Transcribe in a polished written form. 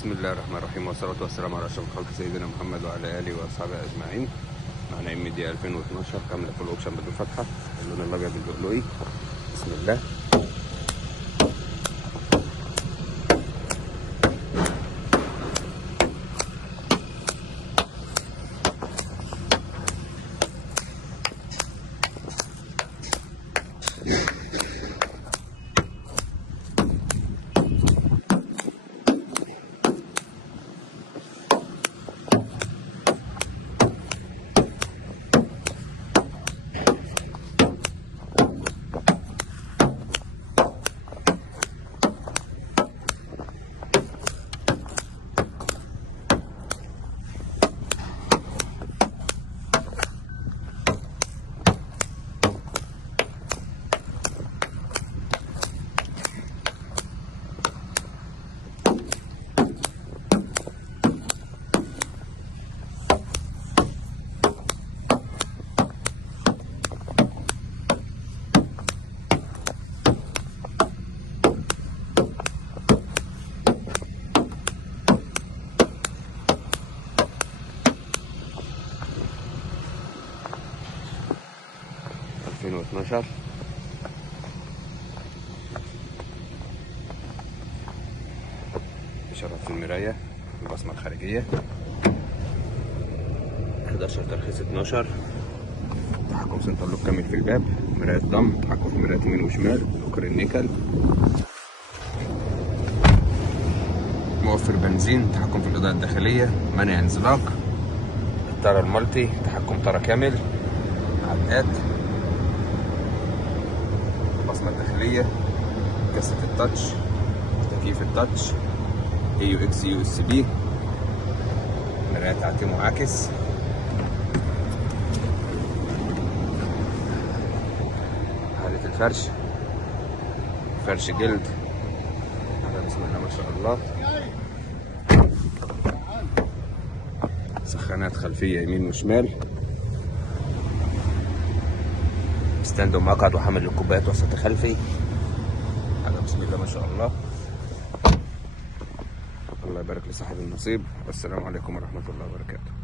بسم الله الرحمن الرحيم، والصلاة والسلام على أشرف الخلق سيدنا محمد وعلى آله وأصحابه أجمعين. معنا ام دي 2012 كاملة فول أوبشن بدون فتحة، اللون الأبيض اللؤلؤي. بسم الله. إشارات في المراية، البصمة الخارجية. 11 ترخيص 12. تحكم سنتر لوك كامل في الباب، مراية ضم، تحكم في مراية يمين وشمال، لوكر النيكل، موفر بنزين، تحكم في الإضاءة الداخلية، منع انزلاق، الطارة المالتي، تحكم طارة كامل، عداد، البصمة الداخلية، كاسة التاتش، تكييف التاتش، AUX USB، مراية تعتيم وعاكس، حالة الفرش، فرش جلد، بسم الله ما شاء الله. سخانات خلفية يمين وشمال، ستاند ومقعد وحمل للكوبايات وسط خلفي. هذا بسم الله ما شاء الله. الله يبارك لصاحب النصيب، والسلام عليكم ورحمة الله وبركاته.